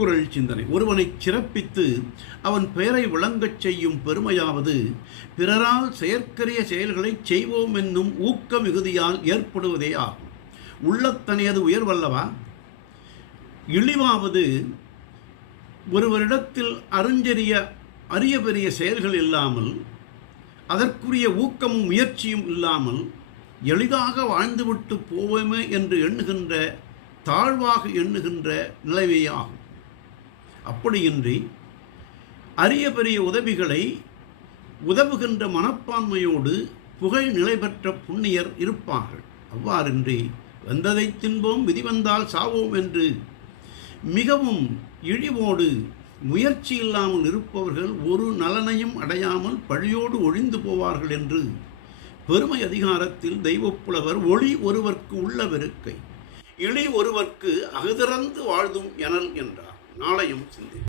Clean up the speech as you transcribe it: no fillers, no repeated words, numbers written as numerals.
திருக்குறள் சிந்தனை. ஒருவனை சிறப்பித்து அவன் பெயரை விளங்கச் செய்யும் பெருமையாவது பிறரால் செயற்கரிய செயல்களை செய்வோம் என்னும் ஊக்க மிகுதியால் ஏற்படுவதே ஆகும். உள்ளத்தனையது உயர்வல்லவா? இழிவாவது ஒருவரிடத்தில் அரிய பெரிய செயல்கள் இல்லாமல், அதற்குரிய ஊக்கமும் முயற்சியும் இல்லாமல் எளிதாக வாழ்ந்துவிட்டு போவோமே என்று எண்ணுகின்ற, தாழ்வாக எண்ணுகின்ற நிலைமையாகும். அப்படியின்றி அரிய பெரிய உதவிகளை உதவுகின்ற மனப்பான்மையோடு புகழ் நிலை பெற்ற புண்ணியர் இருப்பார்கள். அவ்வாறின்றி வந்ததை தின்போம் விதி வந்தால் சாவோம் என்று மிகவும் இழிவோடு முயற்சி இல்லாமல் இருப்பவர்கள் ஒரு நலனையும் அடையாமல் பழியோடு ஒழிந்து போவார்கள் என்று பெருமை அதிகாரத்தில் தெய்வப்புலவர் ஒளி ஒருவர்க்கு உள்ள வெறுக்கை, இழி ஒருவர்க்கு அகுதிறந்து வாழ்தும் எனல் என்றார். நாளையும் சிந்தி.